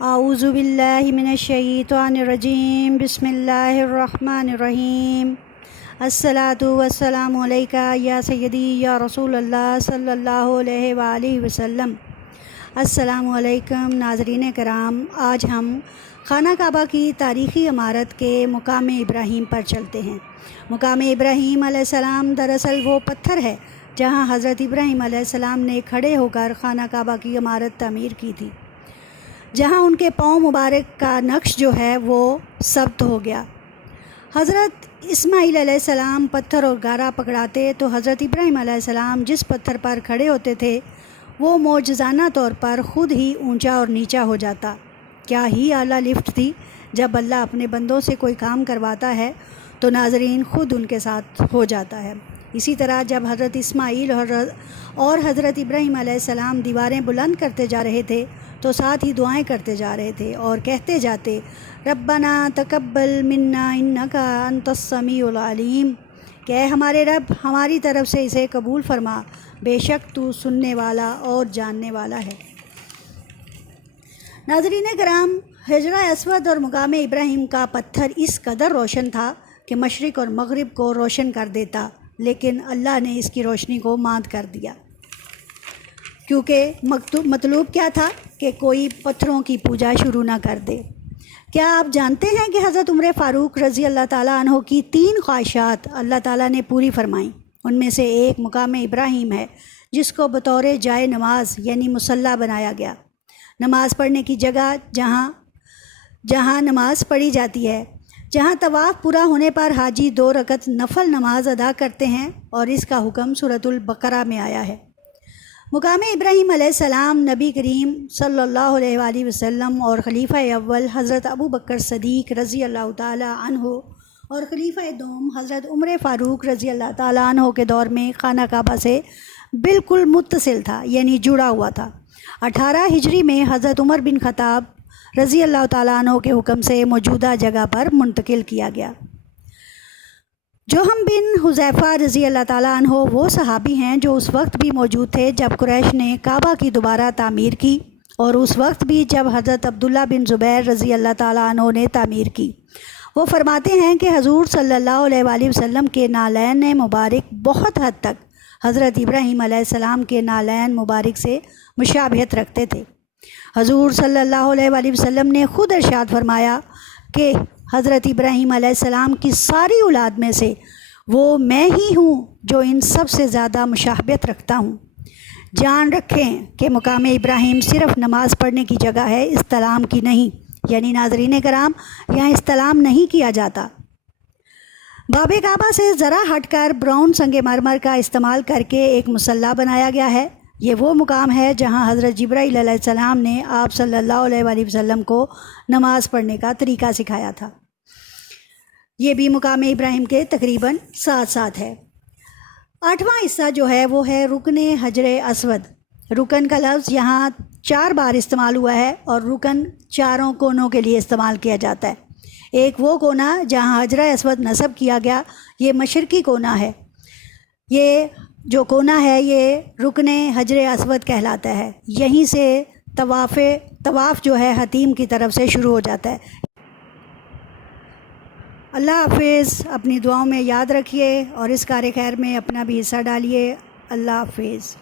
اعوذ باللہ من الشیطان الرجیم بسم اللہ الرحمن الرحیم الصلاۃ والسلام علیکہ یا سیدی یا رسول اللہ صلی اللہ علیہ وآلہ وسلم۔ السلام علیکم ناظرین کرام، آج ہم خانہ کعبہ کی تاریخی عمارت کے مقام ابراہیم پر چلتے ہیں۔ مقام ابراہیم علیہ السلام دراصل وہ پتھر ہے جہاں حضرت ابراہیم علیہ السلام نے کھڑے ہو کر خانہ کعبہ کی عمارت تعمیر کی تھی، جہاں ان کے پاؤں مبارک کا نقش جو ہے وہ ثبت ہو گیا۔ حضرت اسماعیل علیہ السلام پتھر اور گارا پکڑاتے تو حضرت ابراہیم علیہ السلام جس پتھر پر کھڑے ہوتے تھے وہ معجزانہ طور پر خود ہی اونچا اور نیچا ہو جاتا۔ کیا ہی اعلیٰ لفٹ تھی! جب اللہ اپنے بندوں سے کوئی کام کرواتا ہے تو ناظرین خود ان کے ساتھ ہو جاتا ہے۔ اسی طرح جب حضرت اسماعیل اور حضرت ابراہیم علیہ السلام دیواریں بلند کرتے جا رہے تھے تو ساتھ ہی دعائیں کرتے جا رہے تھے اور کہتے جاتے، ربنا تقبل منا انکا انت السمیع العلیم، کہ اے ہمارے رب ہماری طرف سے اسے قبول فرما، بے شک تو سننے والا اور جاننے والا ہے۔ ناظرین کرام، حجرہ اسود اور مقام ابراہیم کا پتھر اس قدر روشن تھا کہ مشرق اور مغرب کو روشن کر دیتا، لیکن اللہ نے اس کی روشنی کو ماند کر دیا، کیونکہ مطلوب کیا تھا کہ کوئی پتھروں کی پوجا شروع نہ کر دے۔ کیا آپ جانتے ہیں کہ حضرت عمر فاروق رضی اللہ تعالیٰ عنہ کی 3 خواہشات اللہ تعالیٰ نے پوری فرمائیں؟ ان میں سے ایک مقام ابراہیم ہے، جس کو بطور جائے نماز یعنی مصلی بنایا گیا، نماز پڑھنے کی جگہ جہاں نماز پڑھی جاتی ہے، جہاں طواف پورا ہونے پر حاجی 2 رکعت نفل نماز ادا کرتے ہیں، اور اس کا حکم سورۃ البقرہ میں آیا ہے۔ مقام ابراہیم علیہ السلام نبی کریم صلی اللہ علیہ وآلہ وسلم اور خلیفہ اول حضرت ابو بکر صدیق رضی اللہ تعالیٰ عنہ اور خلیفہ دوم حضرت عمر فاروق رضی اللہ تعالیٰ عنہ کے دور میں خانہ کعبہ سے بالکل متصل تھا، یعنی جڑا ہوا تھا۔ 18 ہجری میں حضرت عمر بن خطاب رضی اللہ تعالیٰ عنہ کے حکم سے موجودہ جگہ پر منتقل کیا گیا۔ جوہم بن حذیفہ رضی اللہ تعالیٰ عنہ وہ صحابی ہیں جو اس وقت بھی موجود تھے جب قریش نے کعبہ کی دوبارہ تعمیر کی، اور اس وقت بھی جب حضرت عبداللہ بن زبیر رضی اللہ تعالیٰ عنہ نے تعمیر کی۔ وہ فرماتے ہیں کہ حضور صلی اللہ علیہ وآلہ وسلم کے نالین مبارک بہت حد تک حضرت ابراہیم علیہ السلام کے نالین مبارک سے مشابہت رکھتے تھے۔ حضور صلی اللہ علیہ وآلہ وسلم نے خود ارشاد فرمایا کہ حضرت ابراہیم علیہ السلام کی ساری اولاد میں سے وہ میں ہی ہوں جو ان سب سے زیادہ مشابہت رکھتا ہوں۔ جان رکھیں کہ مقام ابراہیم صرف نماز پڑھنے کی جگہ ہے، استلام کی نہیں، یعنی ناظرین کرام یہاں استلام نہیں کیا جاتا۔ باب کعبہ سے ذرا ہٹ کر براؤن سنگ مرمر کا استعمال کر کے ایک مصلی بنایا گیا ہے۔ یہ وہ مقام ہے جہاں حضرت جبرائیل علیہ السلام نے آپ صلی اللہ علیہ وآلہ وسلم کو نماز پڑھنے کا طریقہ سکھایا تھا۔ یہ بھی مقام ابراہیم کے تقریباً ساتھ ہے۔ 8واں حصہ جو ہے وہ ہے رکن حجر اسود۔ رکن کا لفظ یہاں 4 بار استعمال ہوا ہے، اور رکن 4 کونوں کے لیے استعمال کیا جاتا ہے۔ ایک وہ کونا جہاں حجر اسود نصب کیا گیا، یہ مشرقی کونا ہے۔ یہ جو کونا ہے یہ رکن حجر اسود کہلاتا ہے۔ یہیں سے طواف جو ہے حتیم کی طرف سے شروع ہو جاتا ہے۔ اللہ حافظ، اپنی دعاؤں میں یاد رکھیے اور اس کار خیر میں اپنا بھی حصہ ڈالیے۔ اللہ حافظ۔